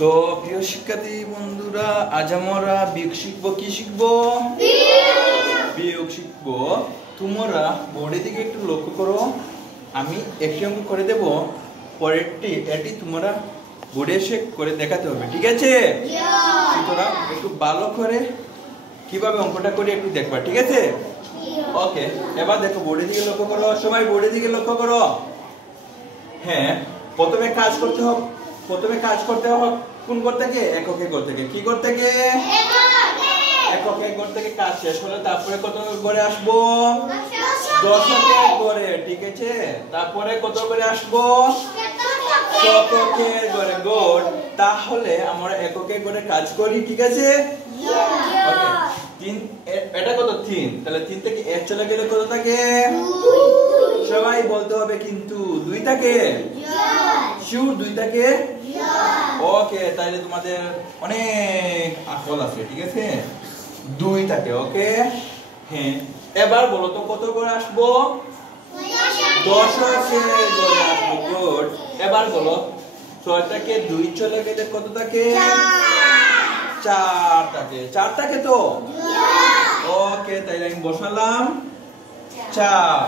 তো প্রিয় শিক্ষার্থী বন্ধুরা, আজ আমরা বিয়োগ শিখবো। কি শিখবো? বিয়োগ শিখবো। তোমরা বোর্ডের দিকে একটু লক্ষ্য করো। আমি একটি অঙ্ক করে দেব, পরেরটি এটি তোমরা বোর্ডে এসে করে দেখাতে হবে, ঠিক আছে? সুতরাং একটু ভালো করে কিভাবে অঙ্কটা করি একটু দেখবা, ঠিক আছে? ওকে, এবার দেখো বোর্ডের দিকে লক্ষ্য করো, সবাই বোর্ডের দিকে লক্ষ্য করো। হ্যাঁ, প্রথমে কাজ করতে হবে কোন ঘর থেকে? এককে ঘর থেকে। কি ঘর থেকে? এককে ঘর থেকে কাজ শেষ হলে তারপরে কত ঘরে আসবো? দশকের ঘরে, ঠিক আছে? তারপরে কত ঘরে আসবো? শতকের ঘরে। গুড। তাহলে আমরা এককে ঘরে কাজ করি, ঠিক আছে? ওকে, এটা কত? 3। তাহলে 3 থেকে 1 চলে গেলে কত থাকে? সবাই বলতে হবে কিন্তু 2 থাকে। শিওর 2 থাকে? ওকে, তাহলে তোমাদের অনেক আকল আছে, ঠিক আছে? 2 থাকে। ওকে, হ্যাঁ, এবার বলো তো কত করে আসবো? দশকের ঘরে আসবো। গুড। এবার বলো 6 থেকে 2 চলে গেলে কত থাকে? 4 থাকে। 4 থাকে তো? ওকে, তাইলে আমি বসালাম 4।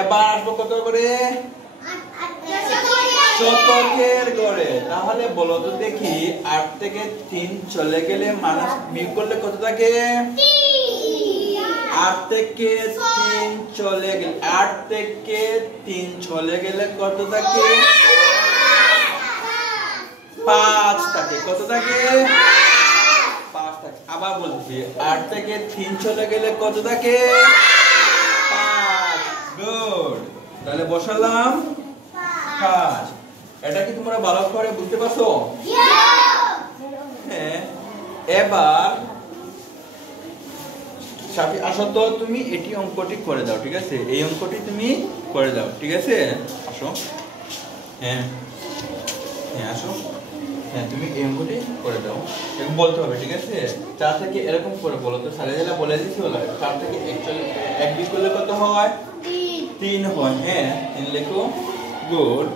এবার আসবো কত করে? শতকের ঘরে। তাহলে বলো তো দেখি 8 থেকে 3 চলে গেলে মানুষ বিয়োগ করলে কত থাকে? 8 থেকে 3 চলে গেলে 8 থেকে 3 চলে গেলে কত থাকে? 5 থাকে। কত থাকে? 5 থাকে। আবার বলছি, 8 থেকে 3 চলে গেলে কত থাকে? 5। গুড। তাহলে বসালাম 5। এটা কি তোমরা ভালো করে বুঝতে পারছো? হ্যাঁ, এবার সাথী আসো তো, তুমি এটি অঙ্কটি করে দাও, ঠিক আছে? এই অঙ্কটি তুমি করে দাও, ঠিক আছে? আসো। হ্যাঁ হ্যাঁ, আসো। হ্যাঁ, তুমি এই অঙ্কটি করে দাও। এরকম বলতে হবে, ঠিক আছে? 4 থেকে এরকম করে বলো তো, সালে জেলা বলে দিচ্ছি বলো। 4 থেকে 1 বিয়োগ করলে কত হয়? 3 হয়। হ্যাঁ, 3 লেখো। গুড।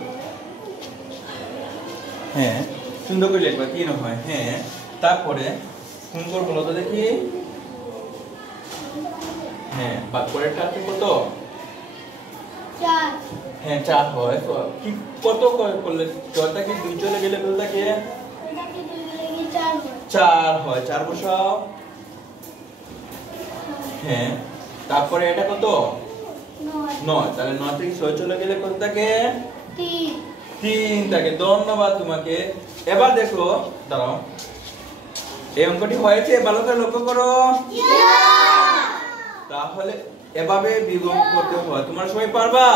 হ্যাঁ, সুন্দর করে লিখবা। 3 হয়। হ্যাঁ, তারপরে কোন করে বলো তো দেখি। হ্যাঁ, পরেরটা আছে কত? 4। হ্যাঁ, 4 হয়। তো কি কত করলে 4 থেকে 2 চলে গেলে কত থাকে? 4 হয়। 4 বসাও। হ্যাঁ, তারপরে এটা কত? 9। তাহলে 9 থেকে 6 চলে গেলে কত থাকে? 3 থাকে। ধন্যবাদ তোমাকে। এবার দেখো, দাঁড়াও, এই অঙ্কটি হয়েছে? ভালো করে লক্ষ্য করো। তাহলে এভাবে বিয়োগ করতে হয়। তোমরা সবাই পারবা?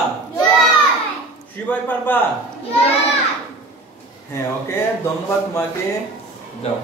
সবাই পারবা? হ্যাঁ, ওকে, ধন্যবাদ তোমাকে। যাও।